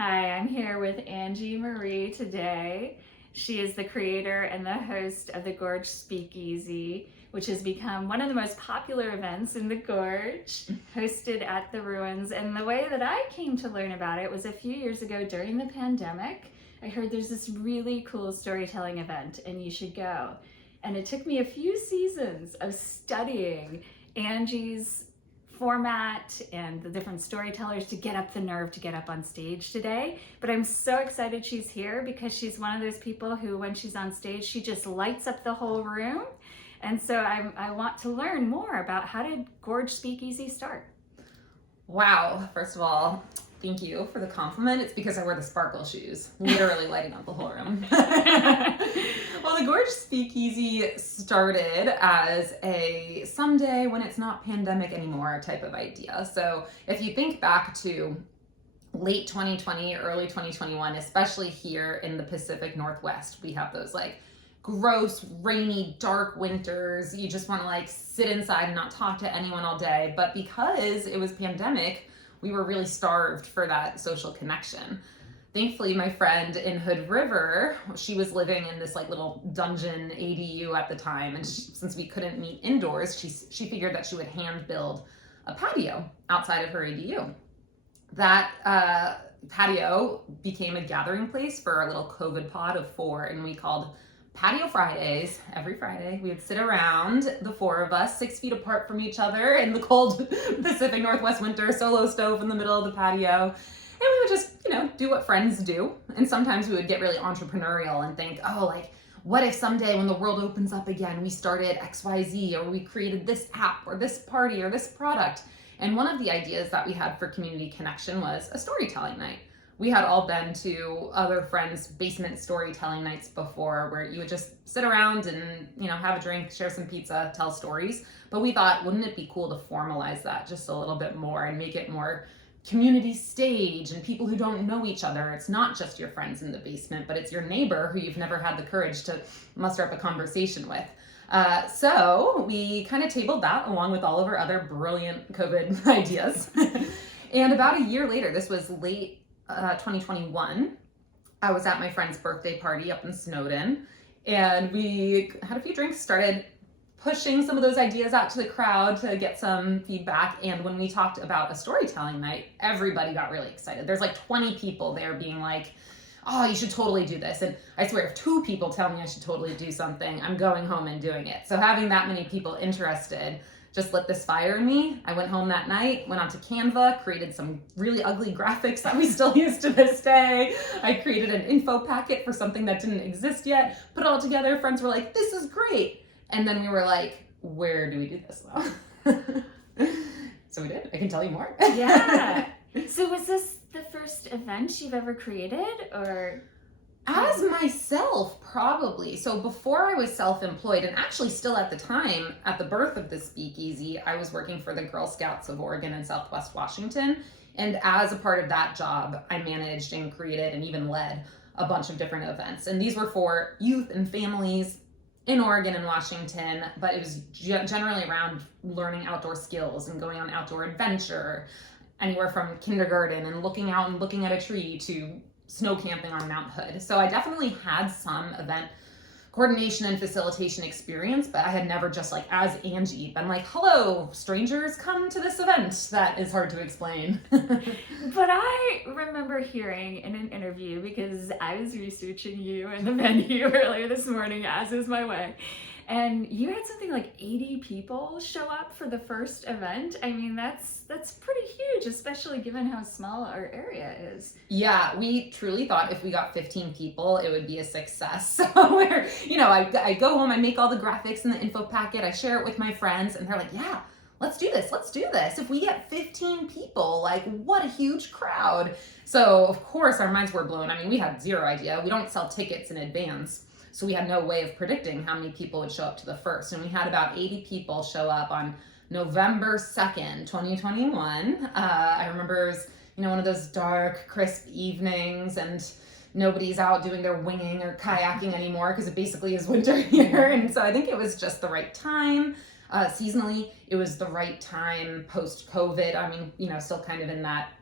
Hi, I'm here with Angie Marie today. She is the creator and the host of the Gorge Speakeasy, which has become one of the most popular events in the Gorge, hosted at the ruins. And the way that I came to learn about it was a few years ago during the pandemic. I heard there's this really cool storytelling event and you should go. And it took me a few seasons of studying Angie's format and the different storytellers to get up the nerve to get up on stage today. But I'm so excited she's here because she's one of those people who, when she's on stage, she just lights up the whole room. And so I want to learn more about how did Gorge Speakeasy start? Wow, first of all, thank you for the compliment. It's because I wear the sparkle shoes, literally lighting up the whole room. Well, the Gorge Speakeasy started as a someday when it's not pandemic anymore type of idea. So if you think back to late 2020, early 2021, especially here in the Pacific Northwest, we have those like gross, rainy, dark winters. You just want to like sit inside and not talk to anyone all day. But because it was pandemic, we were really starved for that social connection. Thankfully, my friend in Hood River, she was living in this like little dungeon ADU at the time. And since we couldn't meet indoors, she figured that she would hand build a patio outside of her ADU. That patio became a gathering place for a little COVID pod of 4, and we called Patio Fridays. Every Friday, we would sit around, the 4 of us, 6 feet apart from each other in the cold Pacific Northwest winter, solo stove in the middle of the patio. And we would just, do what friends do. And sometimes we would get really entrepreneurial and think, oh, like, what if someday when the world opens up again, we started XYZ, or we created this app or this party or this product. And one of the ideas that we had for community connection was a storytelling night. We had all been to other friends' basement storytelling nights before, where you would just sit around and, have a drink, share some pizza, tell stories. But we thought, wouldn't it be cool to formalize that just a little bit more and make it more community stage and people who don't know each other? It's not just your friends in the basement, but it's your neighbor who you've never had the courage to muster up a conversation with. So we kind of tabled that along with all of our other brilliant COVID ideas. And about a year later, this was late 2021, I was at my friend's birthday party up in Snowden, and we had a few drinks, started pushing some of those ideas out to the crowd to get some feedback. And when we talked about a storytelling night, everybody got really excited. There's like 20 people there being like, oh, you should totally do this. And I swear, if 2 people tell me I should totally do something, I'm going home and doing it. So having that many people interested just lit this fire in me. I went home that night, went onto Canva, created some really ugly graphics that we still use to this day. I created an info packet for something that didn't exist yet, put it all together. Friends were like, this is great. And then we were like, where do we do this though? So we did. I can tell you more. Yeah. So was this the first event you've ever created, or? As myself, probably. So before I was self-employed, and actually still at the time, at the birth of the Speakeasy, I was working for the Girl Scouts of Oregon and Southwest Washington. And as a part of that job, I managed and created and even led a bunch of different events. And these were for youth and families in Oregon and Washington, but it was generally around learning outdoor skills and going on outdoor adventure, anywhere from kindergarten and looking out and looking at a tree to snow camping on Mount Hood. So I definitely had some event coordination and facilitation experience, but I had never just like, as Angie, been like, hello, strangers, come to this event. That is hard to explain. But I remember hearing in an interview, because I was researching you and the venue earlier this morning, as is my way, and you had something like 80 people show up for the first event. I mean, that's pretty huge, especially given how small our area is. Yeah, we truly thought if we got 15 people, it would be a success. So we're, I go home, I make all the graphics and the info packet, I share it with my friends, and they're like, yeah, let's do this. If we get 15 people, like, what a huge crowd. So of course our minds were blown. I mean, we had zero idea. We don't sell tickets in advance, so we had no way of predicting how many people would show up to the first. And we had about 80 people show up on November 2nd, 2021. I remember it was, one of those dark, crisp evenings, and nobody's out doing their winging or kayaking anymore because it basically is winter here. And so I think it was just the right time. Seasonally, it was the right time post-COVID. I mean, still kind of in that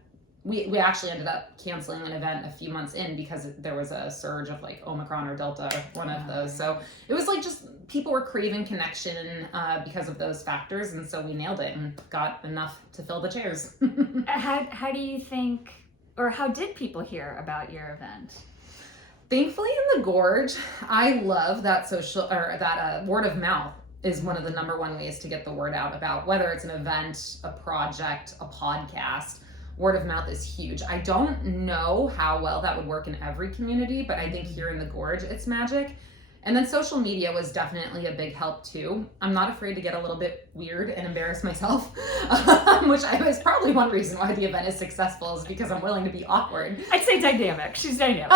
we actually ended up canceling an event a few months in because there was a surge of like Omicron or Delta, one of those. So it was like just people were craving connection because of those factors. And so we nailed it and got enough to fill the chairs. How do you think, or how did people hear about your event? Thankfully in the Gorge, I love that word of mouth is one of the number one ways to get the word out about whether it's an event, a project, a podcast. Word of mouth is huge. I don't know how well that would work in every community, but I think here in the Gorge, it's magic. And then social media was definitely a big help too. I'm not afraid to get a little bit weird and embarrass myself, which is probably one reason why the event is successful is because I'm willing to be awkward. I'd say dynamic. She's dynamic.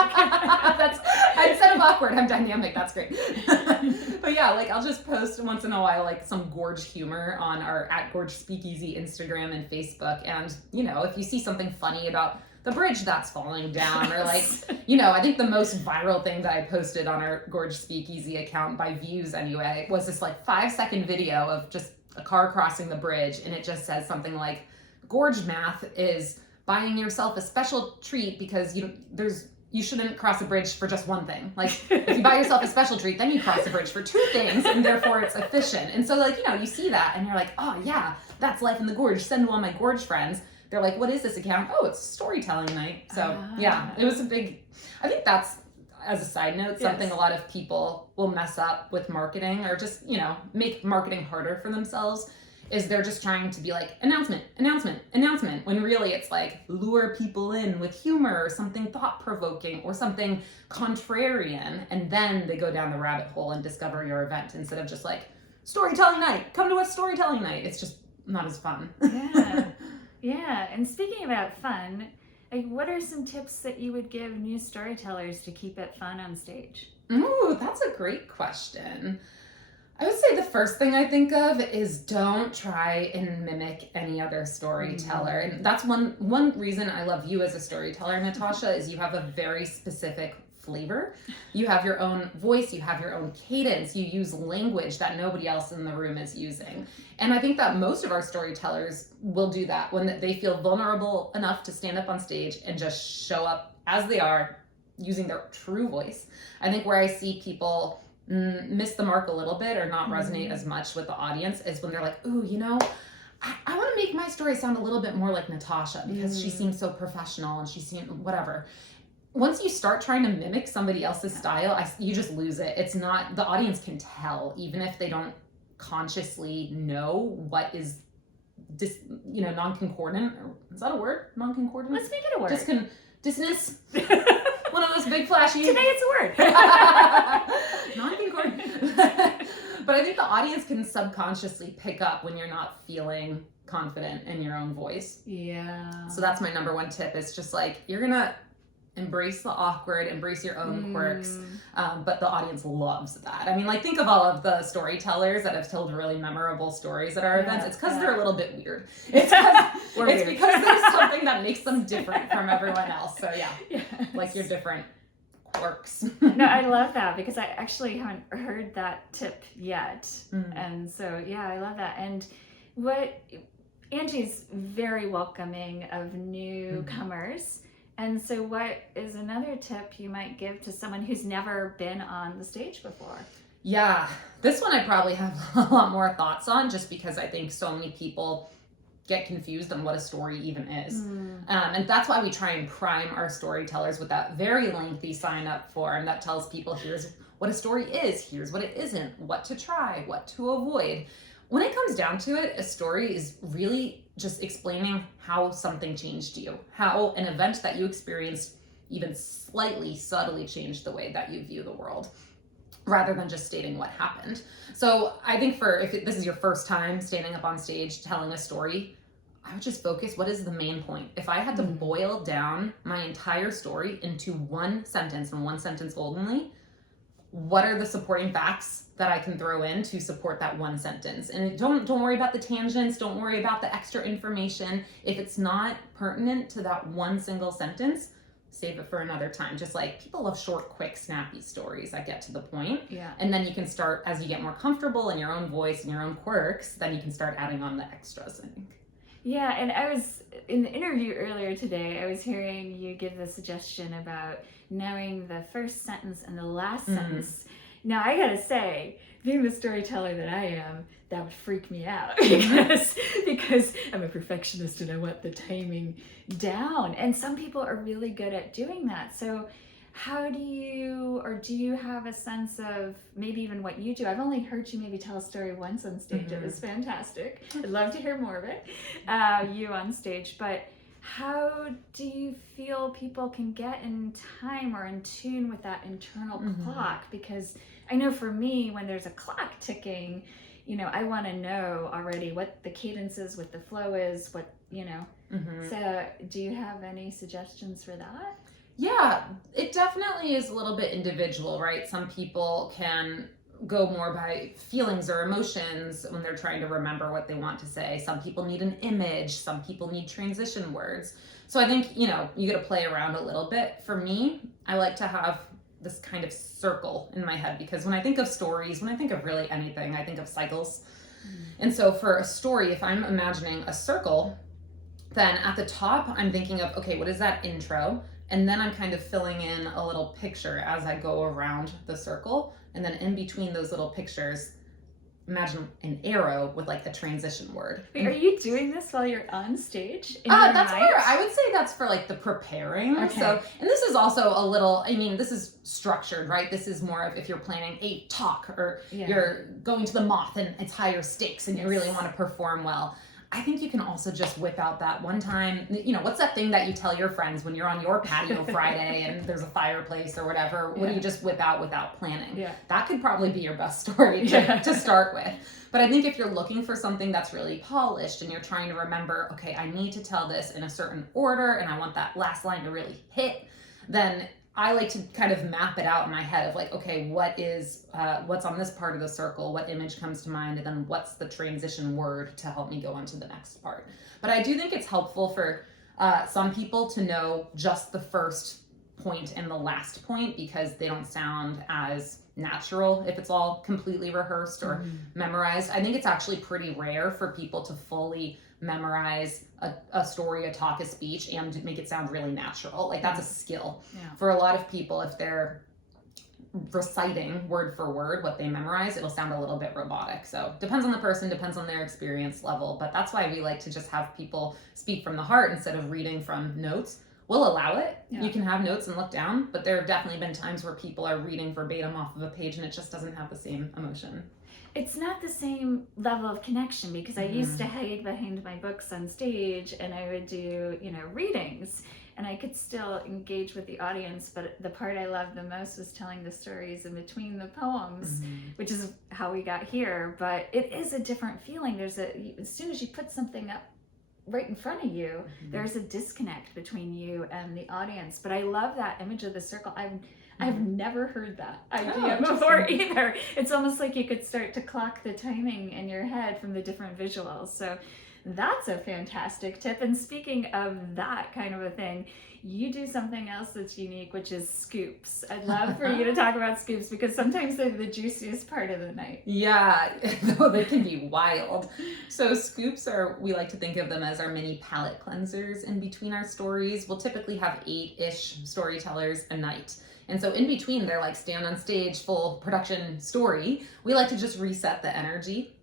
Instead of awkward, I'm dynamic. That's great. But yeah, like I'll just post once in a while like some Gorge humor on our @Gorge Speakeasy Instagram and Facebook. And you know, if you see something funny about the bridge that's falling down, or like, you know, I think the most viral thing that I posted on our Gorge Speakeasy account by views anyway, was this like 5-second video of just a car crossing the bridge. And it just says something like, Gorge math is buying yourself a special treat because you shouldn't cross a bridge for just one thing. Like if you buy yourself a special treat, then you cross the bridge for 2 things and therefore it's efficient. And so like, you know, you see that and you're like, oh yeah, that's life in the Gorge. Send to all my Gorge friends. They're like, what is this account? Oh, it's storytelling night. So yeah, it was I think that's, as a side note, something a lot of people will mess up with marketing or just, you know, make marketing harder for themselves is they're just trying to be like, announcement, when really it's like lure people in with humor or something thought-provoking or something contrarian. And then they go down the rabbit hole and discover your event instead of just like, storytelling night, come to a storytelling night. It's just not as fun. Yeah. Yeah, and speaking about fun, like what are some tips that you would give new storytellers to keep it fun on stage? Ooh, that's a great question. I would say the first thing I think of is don't try and mimic any other storyteller. And that's one reason I love you as a storyteller, Natasha, is you have a very specific flavor. You have your own voice, you have your own cadence, you use language that nobody else in the room is using. And I think that most of our storytellers will do that when they feel vulnerable enough to stand up on stage and just show up as they are using their true voice. I think where I see people miss the mark a little bit or not resonate as much with the audience is when they're like, ooh, you know, I want to make my story sound a little bit more like Natasha because she seems so professional and she seems whatever. Once you start trying to mimic somebody else's style, you just lose it. It's not, the audience can tell, even if they don't consciously know what is non-concordant. Is that a word? Non-concordant? Let's make it a word. Dissonance? One of those big flashy. Today it's a word. Non-concordant. But I think the audience can subconsciously pick up when you're not feeling confident in your own voice. Yeah. So that's my number one tip. Is just like, you're going to embrace the awkward, embrace your own quirks, but the audience loves that. I mean, like, think of all of the storytellers that have told really memorable stories at our events. It's because they're a little bit weird. It's because there's something that makes them different from everyone else. So yeah, like your different quirks. No, I love that because I actually haven't heard that tip yet. And so, yeah, I love that. And Angie's very welcoming of newcomers. And so what is another tip you might give to someone who's never been on the stage before? Yeah, this one I probably have a lot more thoughts on just because I think so many people get confused on what a story even is. And that's why we try and prime our storytellers with that very lengthy sign-up form that tells people here's what a story is, here's what it isn't, what to try, what to avoid. When it comes down to it, a story is really just explaining how something changed you, how an event that you experienced even slightly, subtly changed the way that you view the world, rather than just stating what happened. So I think if this is your first time standing up on stage telling a story, I would just focus, what is the main point? If I had to boil down my entire story into one sentence and one sentence only, what are the supporting facts that I can throw in to support that one sentence? And don't worry about the tangents, don't worry about the extra information. If it's not pertinent to that one single sentence, save it for another time. Just like people love short, quick, snappy stories that get to the point. Yeah. And then you can start, as you get more comfortable in your own voice and your own quirks, then you can start adding on the extras, I think. Yeah, and I was in the interview earlier today, I was hearing you give the suggestion about knowing the first sentence and the last sentence. Now, I gotta say, being the storyteller that I am, that would freak me out because I'm a perfectionist and I want the timing down. And some people are really good at doing that. So how do you have a sense of maybe even what you do? I've only heard you maybe tell a story once on stage. It was fantastic. I'd love to hear more of it, you on stage. But how do you feel people can get in time or in tune with that internal clock? Because I know for me, when there's a clock ticking, I want to know already what the cadence is, what the flow is, So do you have any suggestions for that? Yeah, it definitely is a little bit individual, right? Some people can go more by feelings or emotions when they're trying to remember what they want to say. Some people need an image, some people need transition words. So I think, you got to play around a little bit. For me, I like to have this kind of circle in my head because when I think of stories, when I think of really anything, I think of cycles. And so for a story, if I'm imagining a circle, then at the top, I'm thinking of, okay, what is that intro? And then I'm kind of filling in a little picture as I go around the circle. And then in between those little pictures, imagine an arrow with like a transition word. Wait, are you doing this while you're on stage? That's where I would say that's for like the preparing. Okay. So, and this is also a little, this is structured, right? This is more of if you're planning a talk or you're going to the moth and it's higher stakes and you really want to perform well. I think you can also just whip out that one time, what's that thing that you tell your friends when you're on your patio Friday and there's a fireplace or whatever? What do you just whip out without planning? Yeah. That could probably be your best story to start with. But I think if you're looking for something that's really polished and you're trying to remember, okay, I need to tell this in a certain order and I want that last line to really hit, then I like to kind of map it out in my head of like, okay, what's on this part of the circle? What image comes to mind? And then what's the transition word to help me go on to the next part? But I do think it's helpful for some people to know just the first point and the last point because they don't sound as natural if it's all completely rehearsed or memorized. I think it's actually pretty rare for people to fully memorize a story, a talk, a speech, and make it sound really natural. Like that's a skill. Yeah. For a lot of people, if they're reciting word for word what they memorize, it'll sound a little bit robotic. So depends on the person, depends on their experience level. But that's why we like to just have people speak from the heart instead of reading from notes. We'll allow it. Yeah. You can have notes and look down, but there have definitely been times where people are reading verbatim off of a page and it just doesn't have the same emotion. It's not the same level of connection because I used to hide behind my books on stage and I would do, readings and I could still engage with the audience, but the part I loved the most was telling the stories in between the poems, which is how we got here. But it is a different feeling. as soon as you put something up right in front of you, there's a disconnect between you and the audience. But I love that image of the circle. I've never heard that idea before either. It's almost like you could start to clock the timing in your head from the different visuals. So that's a fantastic tip. And speaking of that kind of a thing, you do something else that's unique, which is scoops. I'd love for you to talk about scoops because sometimes they're the juiciest part of the night. Yeah, they can be wild. So scoops we like to think of them as our mini palate cleansers in between our stories. We'll typically have 8-ish storytellers a night. And so in between, they're like stand on stage, full production story. We like to just reset the energy.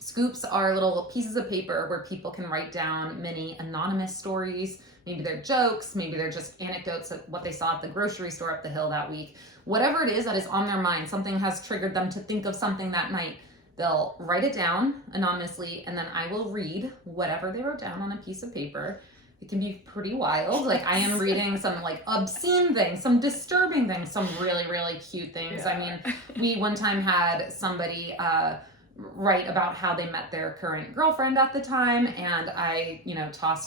Scoops are little pieces of paper where people can write down mini anonymous stories. Maybe they're jokes, maybe they're just anecdotes of what they saw at the grocery store up the hill that week. Whatever it is that is on their mind, something has triggered them to think of something that night. They'll write it down anonymously, and then I will read whatever they wrote down on a piece of paper. It can be pretty wild. Like I am reading some like obscene things, some disturbing things, some really, really cute things. Yeah. I mean, we one time had somebody write about how they met their current girlfriend at the time, and I,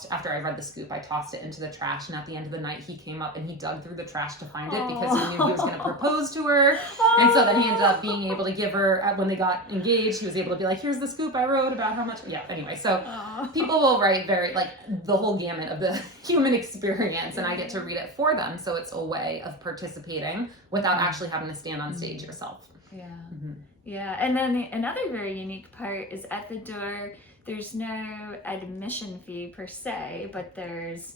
after I read the scoop, I tossed it into the trash, and at the end of the night, he came up and he dug through the trash to find it because he knew he was going to propose to her, and so then he ended up being able to give her, when they got engaged, he was able to be like, here's the scoop I wrote about how much, anyway, so people will write the whole gamut of the human experience, and I get to read it for them, so it's a way of participating without actually having to stand on stage yourself. Yeah. Yeah, and then another very unique part is at the door, there's no admission fee per se, but there's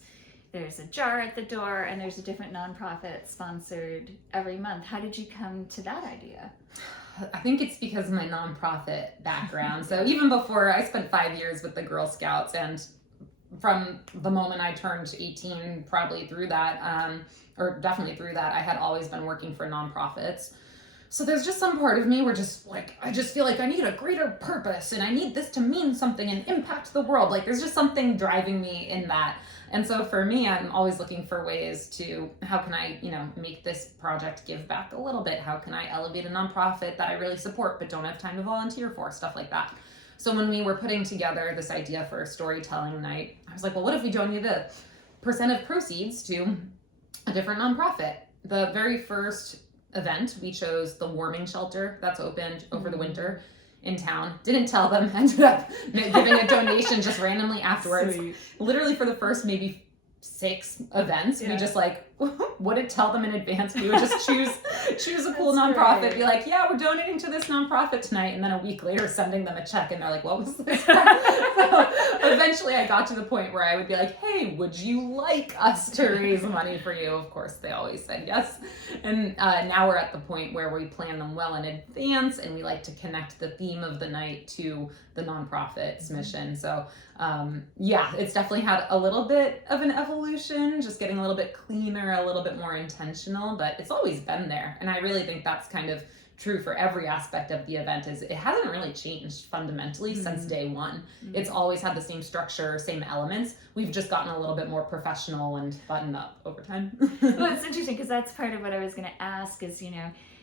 a jar at the door and there's a different nonprofit sponsored every month. How did you come to that idea? I think it's because of my nonprofit background. So even before, I spent 5 years with the Girl Scouts, and from the moment I turned 18, probably through that, or definitely through that, I had always been working for nonprofits. So there's just some part of me where just like, I just feel like I need a greater purpose and I need this to mean something and impact the world. Like there's just something driving me in that. And so for me, I'm always looking for ways to, how can I, make this project give back a little bit? How can I elevate a nonprofit that I really support but don't have time to volunteer for, stuff like that. So when we were putting together this idea for a storytelling night, I was like, well, what if we donated a percent of proceeds to a different nonprofit? The very first event, we chose the warming shelter that's opened over the winter in town. Didn't tell them, ended up giving a donation just randomly afterwards. Sweet. Literally for the first maybe 6 events, we just like wouldn't tell them in advance. We would just choose a cool That's nonprofit, great. be like, yeah, we're donating to this nonprofit tonight, and then a week later sending them a check and they're like, what was this? So eventually I got to the point where I would be like, hey, would you like us to raise money for you? Of course, they always said yes. And now we're at the point where we plan them well in advance, and we like to connect the theme of the night to the nonprofit's mission. So it's definitely had a little bit of an evolution, just getting a little bit cleaner, a little bit more intentional, but it's always been there. And I really think that's kind of true for every aspect of the event, is it hasn't really changed fundamentally since day one. It's always had the same structure, same elements. We've just gotten a little bit more professional and buttoned up over time. Well, it's interesting because that's part of what I was going to ask is,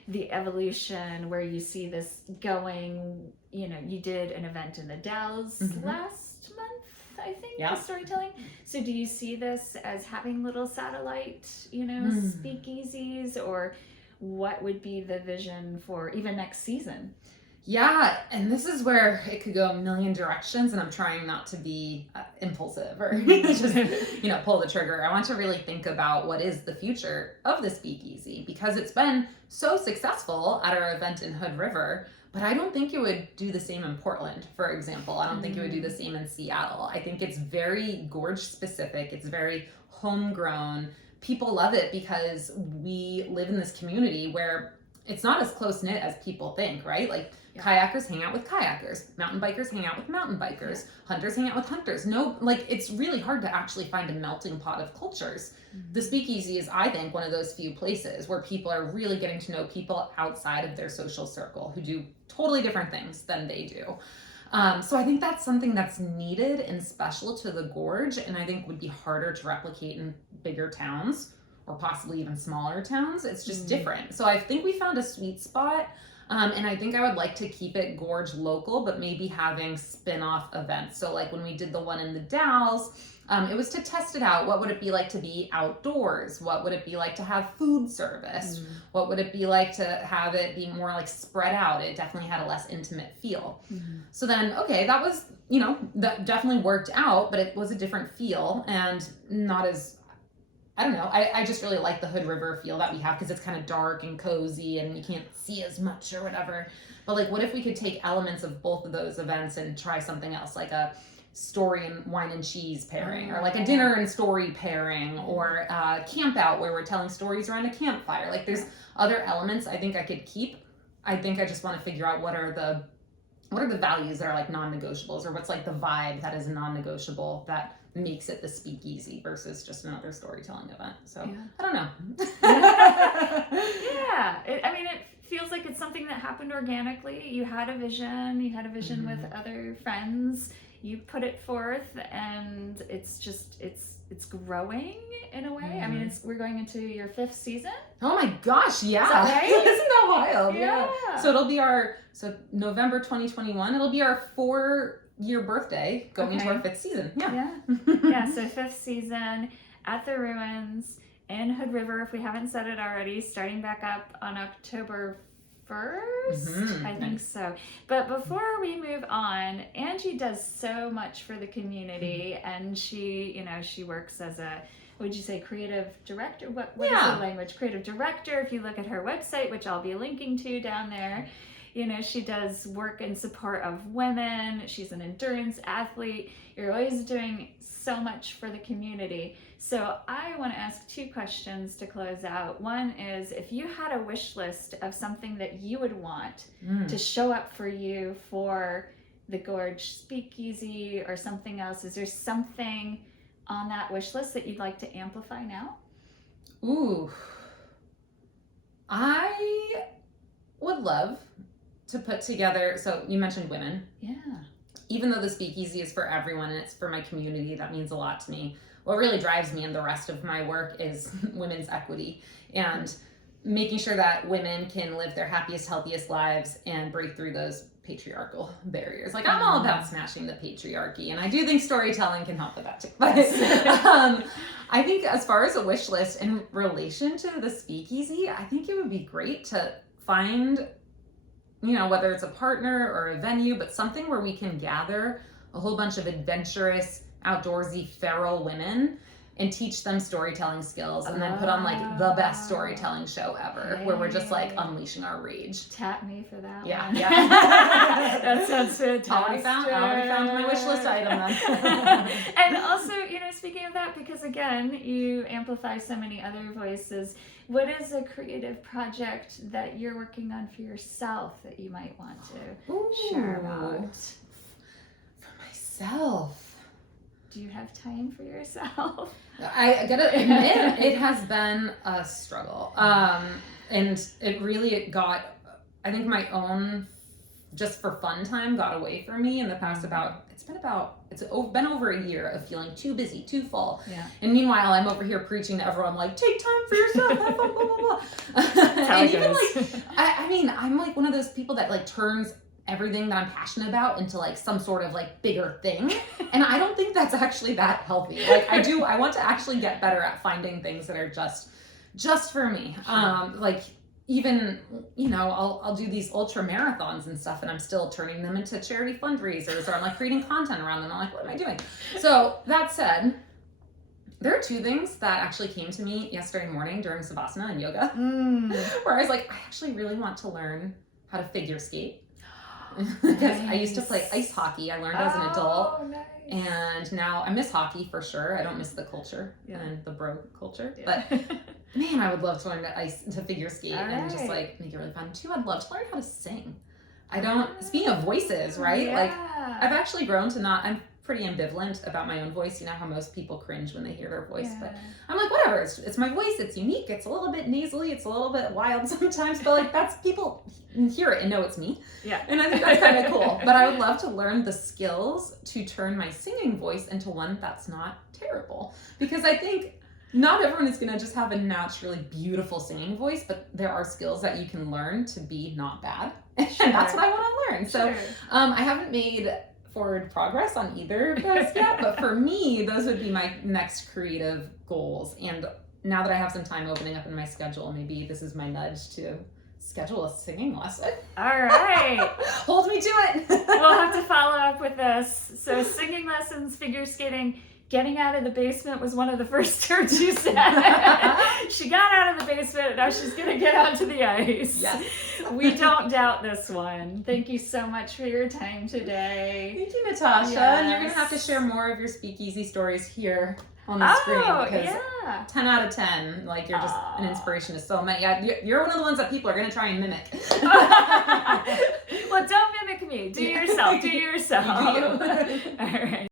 the evolution where you see this going. You did an event in the Dalles last month, I think, Yeah. with storytelling. So do you see this as having little satellite, speakeasies, or what would be the vision for even next season? Yeah, and this is where it could go a million directions, and I'm trying not to be impulsive or just, pull the trigger. I want to really think about what is the future of the speakeasy, because it's been so successful at our event in Hood River, but I don't think it would do the same in Portland, for example. I don't think it would do the same in Seattle. I think it's very Gorge specific. It's very homegrown. People love it because we live in this community where it's not as close knit as people think, right? Like kayakers hang out with kayakers, mountain bikers hang out with mountain bikers, hunters hang out with hunters. It's really hard to actually find a melting pot of cultures. The speakeasy is, I think, one of those few places where people are really getting to know people outside of their social circle who do totally different things than they do. So I think that's something that's needed and special to the Gorge, and I think would be harder to replicate in bigger towns or possibly even smaller towns. It's just different. So I think we found a sweet spot, and I think I would like to keep it Gorge local, but maybe having spin-off events. So like when we did the one in the Dalles, it was to test it out. What would it be like to be outdoors? What would it be like to have food service? What would it be like to have it be more like spread out? It definitely had a less intimate feel. So then, okay, that was, that definitely worked out, but it was a different feel and not as, I don't know. I just really like the Hood River feel that we have because it's kind of dark and cozy and you can't see as much or whatever. But like, what if we could take elements of both of those events and try something else, like a story and wine and cheese pairing, or like a dinner and story pairing, or camp out where we're telling stories around a campfire. Like there's other elements I think I could keep. I think I just want to figure out what are the values that are like non-negotiables, or what's like the vibe that is non-negotiable that makes it the speakeasy versus just another storytelling event. So I don't know. It feels like it's something that happened organically. You had a vision with other friends, you put it forth, and it's growing in a way. I mean, we're going into your 5th season. Oh my gosh, yeah. Is that right? Isn't that wild? Yeah. So it'll be November 2021, it'll be our 4-year birthday going into our 5th season. So 5th season at the Ruins in Hood River, if we haven't said it already, starting back up on October 1st, I think so. But before we move on, Angie does so much for the community, and she works as a, would you say, creative director? What is the language? Creative director. If you look at her website, which I'll be linking to down there, You know, she does work in support of women. She's an endurance athlete. You're always doing so much for the community. So I want to ask 2 questions to close out. One is, if you had a wish list of something that you would want to show up for you for the Gorge Speakeasy or something else, is there something on that wish list that you'd like to amplify now? Ooh, I would love to put together, so you mentioned women. Yeah. Even though the speakeasy is for everyone and it's for my community, that means a lot to me. What really drives me in the rest of my work is women's equity and making sure that women can live their happiest, healthiest lives and break through those patriarchal barriers. Like, I'm all about smashing the patriarchy, and I do think storytelling can help with that too. But I think as far as a wish list in relation to the speakeasy, I think it would be great to find, you know, whether it's a partner or a venue, but something where we can gather a whole bunch of adventurous, outdoorsy, feral women and teach them storytelling skills, and then put on like the best storytelling show ever, where we're just like unleashing our rage. Tap me for that. Yeah, one. yeah. That sounds fantastic. Already found my wish list item then. And also, you know, speaking of that, because again, you amplify so many other voices, what is a creative project that you're working on for yourself that you might want to share about? For myself. Do you have time for yourself? I gotta admit, it has been a struggle. And it got, I think my own, just for fun time, got away from me in the past it's been over a year of feeling too busy, too full. Yeah. And meanwhile, I'm over here preaching to everyone, like, take time for yourself, have fun, blah, blah, blah. That's how And it even goes. like, I mean, I'm like one of those people that like turns everything that I'm passionate about into like some sort of like bigger thing. And I don't think that's actually that healthy. Like I want to actually get better at finding things that are just for me. Sure. Like even, you know, I'll do these ultra marathons and stuff, and I'm still turning them into charity fundraisers, or I'm like creating content around them. I'm like, what am I doing? So that said, there are 2 things that actually came to me yesterday morning during Savasana and yoga, where I was like, I actually really want to learn how to figure skate. Because I used to play ice hockey. I learned as an adult. Nice. And now I miss hockey for sure. I don't miss the culture and the bro culture. Yeah. But man, I would love to learn to figure skate All and just right. like make it really fun too. I'd love to learn how to sing. Speaking of voices, right? Yeah. Like I've actually grown to I'm pretty ambivalent about my own voice. You know how most people cringe when they hear their voice, but I'm like, whatever, it's my voice, it's unique, it's a little bit nasally, it's a little bit wild sometimes, but like that's, people hear it and know it's me. Yeah. And I think that's kind of cool. But I would love to learn the skills to turn my singing voice into one that's not terrible. Because I think not everyone is going to just have a naturally beautiful singing voice, but there are skills that you can learn to be not bad. And that's what I want to learn. So I haven't made forward progress on either of those yet, but for me, those would be my next creative goals. And now that I have some time opening up in my schedule, maybe this is my nudge to schedule a singing lesson. All right. Hold me to it. We'll have to follow up with this. So singing lessons, figure skating, getting out of the basement was one of the first words you said. She got out of the basement, now she's gonna get onto the ice. Yes. We don't doubt this one. Thank you so much for your time today. Thank you, Natasha. Yes. And you're gonna have to share more of your speakeasy stories here on the screen, because yeah. 10 out of 10, like you're just an inspiration to so many. Yeah, you're one of the ones that people are gonna try and mimic. Well, don't mimic me. Do yourself. Do yourself. You do you. All right.